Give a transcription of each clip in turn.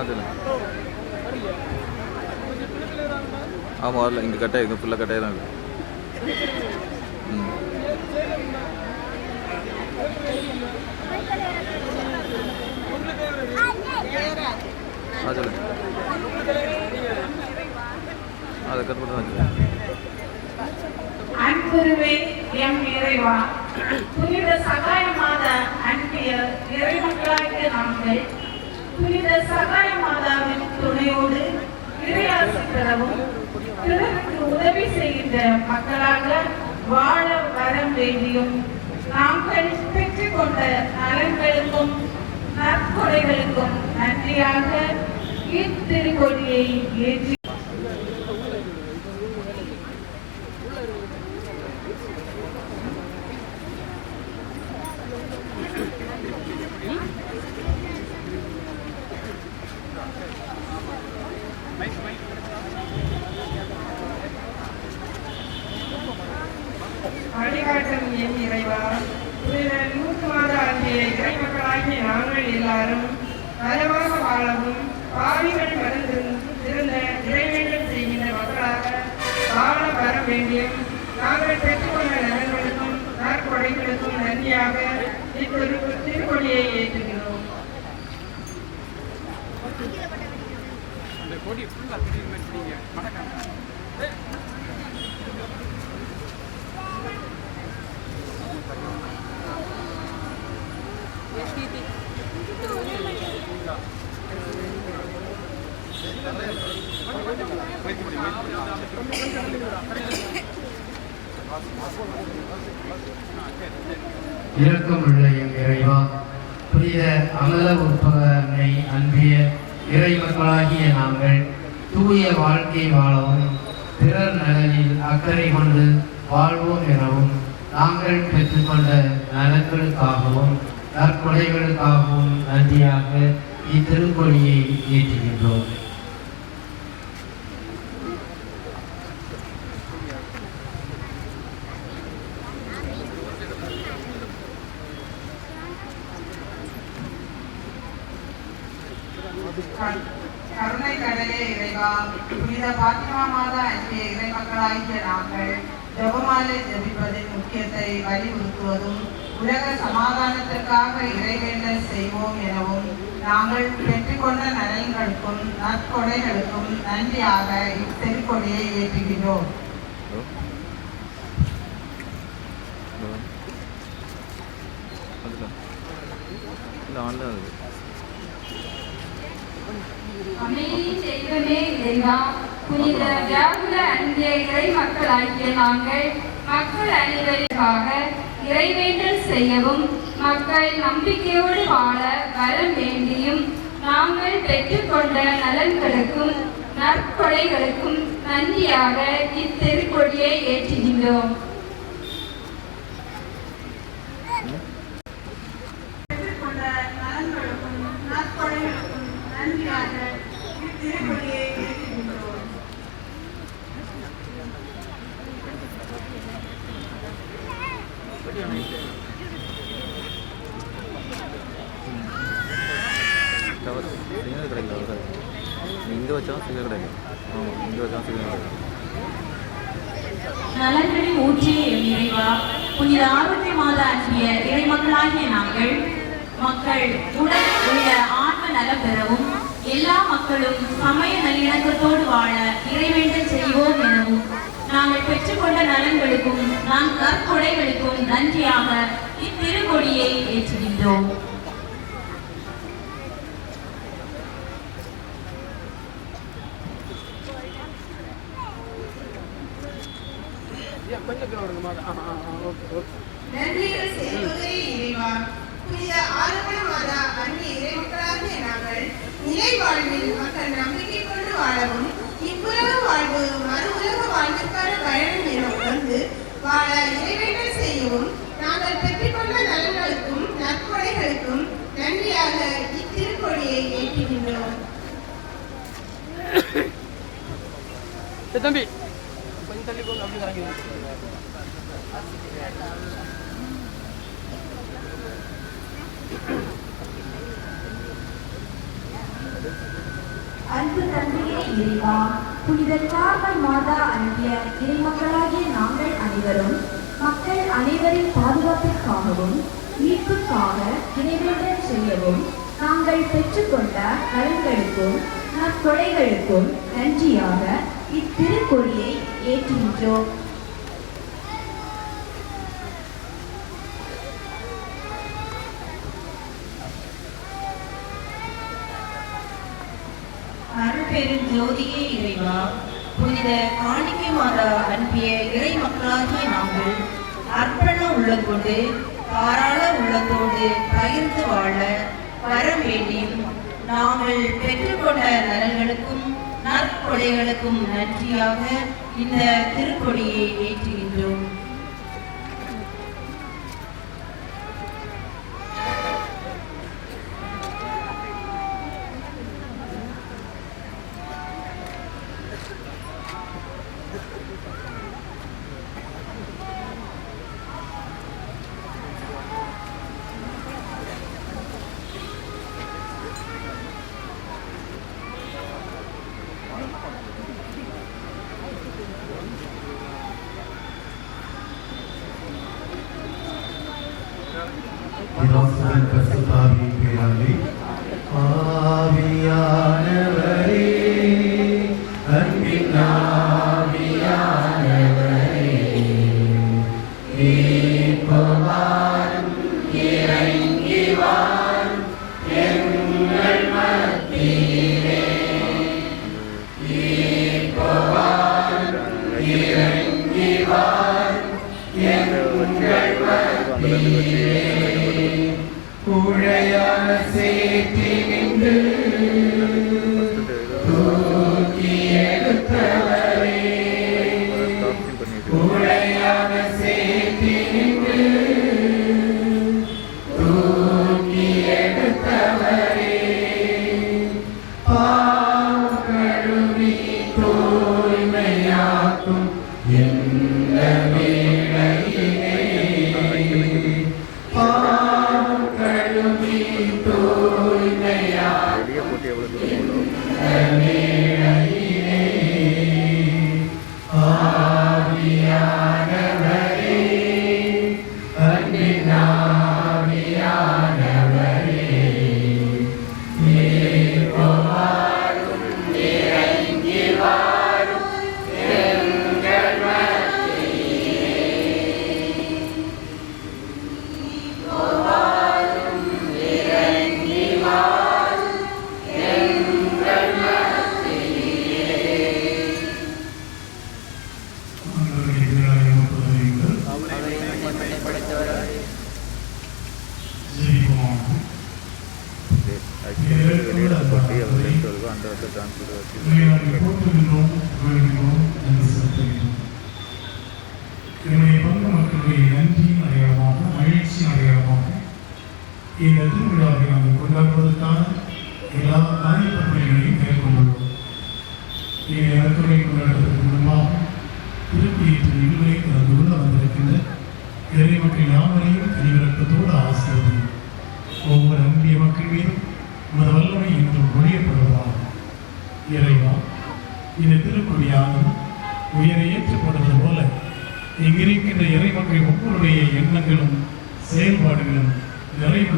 அதில் ஆமாம் வரல. இங்கே கட்டாயம் இங்கே ஃபுல்லாக கட்டாயம் தான் இருக்கு. ம். அதில் அதை கட் பண்ணி தான் இறைவா. புனித சகாயமாத அன்பிய இறைமக்களாகிய நாங்கள் புனித சகாய மாதாவின் துணையோடு இறையாசி பெறவும் பிறருக்கு உதவி செய்கின்ற மக்களாக வாழ வரம் வேண்டியும் நாங்கள் பெற்றுக்கொண்ட நலன்களுக்கும் நற்கொடைகளுக்கும் நன்றியாக இத்திருக்கொடியை ஏற்றி மைக் மைக் வழிகாட்டும் என் இறைவா புனித நூற்று மாத ஆகிய இறைமக்களாகிய நாங்கள் எல்லாரும் நலமாக வாழவும் பாவிகள் மறந்திருந்த இறைவேண்டல் செய்கின்ற மக்களாக வாழ வர வேண்டியும் நாங்கள் பெற்றுக்கொண்ட நலன்களுக்கும் நற்கொடைகளுக்கும் நன்றியாக இத்திரு திருக்கொடியை ஏற்றுகிறோம். அந்த கொடி ஃபுல்லாக தெரியுற மாதிரி பிடிங்க வணக்கம் இறக்கமுள்ள எம் இறைவா புனித அமல உற்பகனை அன்பிய இறைமக்களாகிய நாங்கள் தூய வாழ்க்கை வாழவும் பிறர் நலனில் அக்கறை கொண்டு வாழ்வோம் எனவும் நாங்கள் பெற்றுக்கொண்ட நலன்களுக்காகவும் தற்கொலைகளுக்காகவும் நன்றியாக இத்திருக்கொடியை ஏற்றி செய்வோம் எனவும் நாங்கள் பெற்றுக்கொண்ட நலன்களுக்கும் நற்கொடைகளுக்கும் நன்றியாக இத்தெருக்கொடியை ஏற்றுகிறோம் புனித வியாகுல அன்பிய இறை நாங்கள் மக்கள் அனைவருக்காக இறைவேண்டல் செய்யவும் மக்கள் நம்பிக்கையோடு வாழ வரம் வேண்டியும் நாங்கள் பெற்றுக்கொண்ட நலன்களுக்கும் நற்கொடைகளுக்கும் நன்றியாக இத்திருக்கொடியை ஏற்றுகின்றோம் பெற்றுக்கொண்ட நலன்களுக்கும் நற்கொடைகளுக்கும் நன்றியாக இத்திருக்கொடியை ஏற்றுகின்றோம் டவர் சிக்னல் கிடைக்கல அவ்வளோ இங்கே வச்சாலும் சிக்னல் கிடைக்கும் ஆமாம் இங்கே வச்சாலும் சிக்னல் கிடைக்கும் நலன்களின் ஊற்றிய இறைவா புனித ஆரோக்கிய மாதா அன்பிய இறை மக்களாகிய நாங்கள் மக்கள் உடல் உள்ள ஆன்ம நலம் பெறவும் எல்லா மக்களும் சமய நல்லிணக்கத்தோடு வாழ இறைவேண்டல் செய்வோம் எனவும் நாங்கள் பெற்றுக்கொண்ட நலன்களுக்கும் நான் கற்கொடைகளுக்கும் நன்றியாக 啊啊啊我我 அனைவரின் பாதுகாப்பிற்காகவும் மீட்புக்காக இறைவேண்டல் செய்யவும் நாங்கள் பெற்றுக்கொண்ட நலன்களுக்கும் நற்கொடைகளுக்கும் நன்றியாக இத்திருக்கொடியை ஏற்றுகின்றோம். அருள்பெரும் ஜோதியே இறைவா புனித காணிக்கை மாதா அன்பிய இறை மக்களாகிய நாங்கள் அர்ப்பண உள்ளத்தோடு தாராள உள்ளத்தோடு பகிர்ந்து வாழ வர வேண்டியும் நாங்கள் பெற்றுக்கொண்ட நலன்களுக்கும் நற்கொடைகளுக்கும் நன்றியாக இந்த திருக்கொடியை ஏற்றுகின்றோம். now. Amen.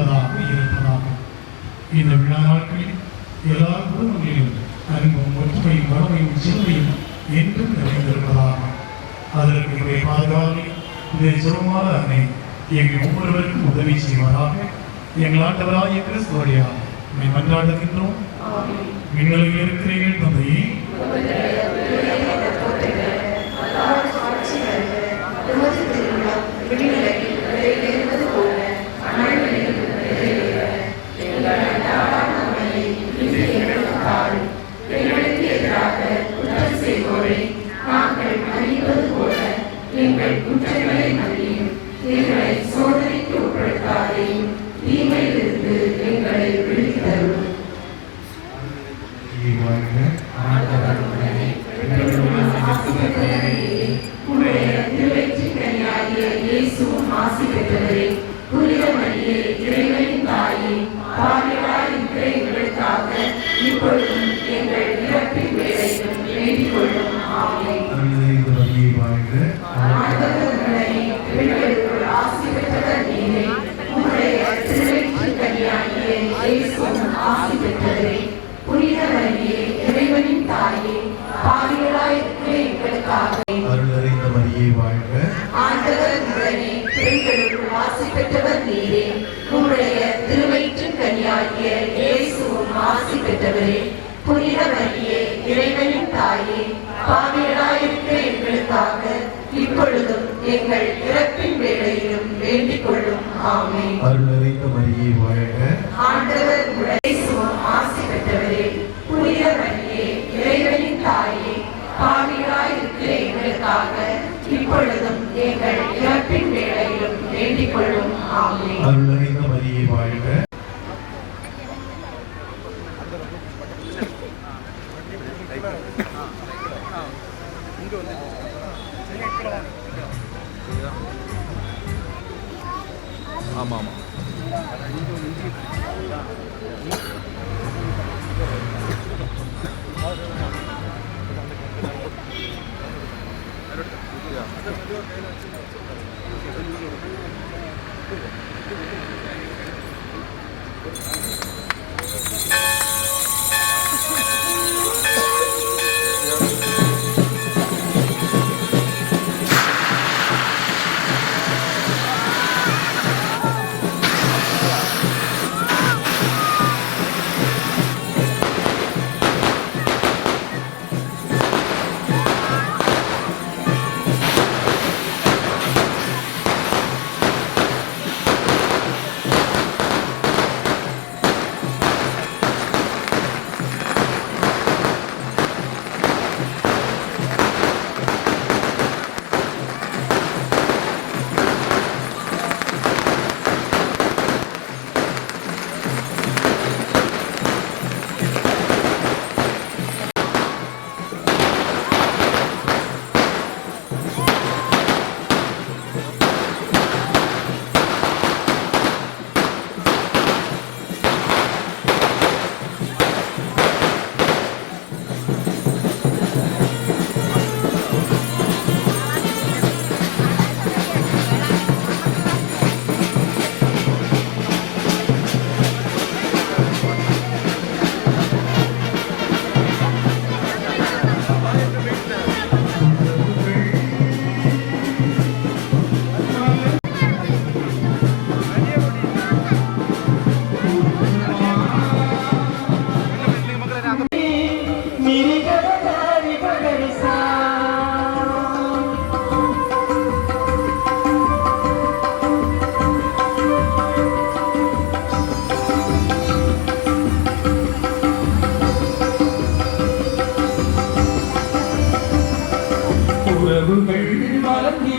நிறைவுள்ளதாக இருப்பதாக. இந்த விழா நாட்களில் எல்லா குடும்பங்களிலும் அன்பும் ஒற்றுமையும் வளமையும் சிறுமையும் என்றும் நிறைந்திருப்பதாக. அதற்கு என்னுடைய பாதுகாவலை இந்த சுகமான அன்னை எங்கள் ஒவ்வொருவருக்கும் உதவி செய்வதாக எங்கள் ஆண்டவராகிய கிறிஸ்துவடியா உண்மை மன்றாடுகின்றோம். விண்ணுலகில் இருக்கிறீர்கள் தந்தையே. பெற்றவரே புனித மரியே இறைவனின் தாயே பாவியராயிருக்கிற எங்களுக்காக இப்பொழுதும் எங்கள் இறப்பின் வேளையிலும் வேண்டிக் கொள்ளும். ஆமென். அருள் நிறைந்த மரியே வாழ்க. ஆண்டவர் உடன் இயேசுவும் ஆசி பெற்றவரே புனித மரியே இறைவனின் தாயே பாவிகளாயிருக்கிற எங்களுக்காக இப்பொழுதும் Thank you.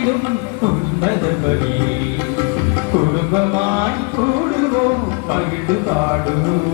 வீடும் உன்னதபடி குடும்பமாய் கூடுவோம் பகிடு பாடுவோம்.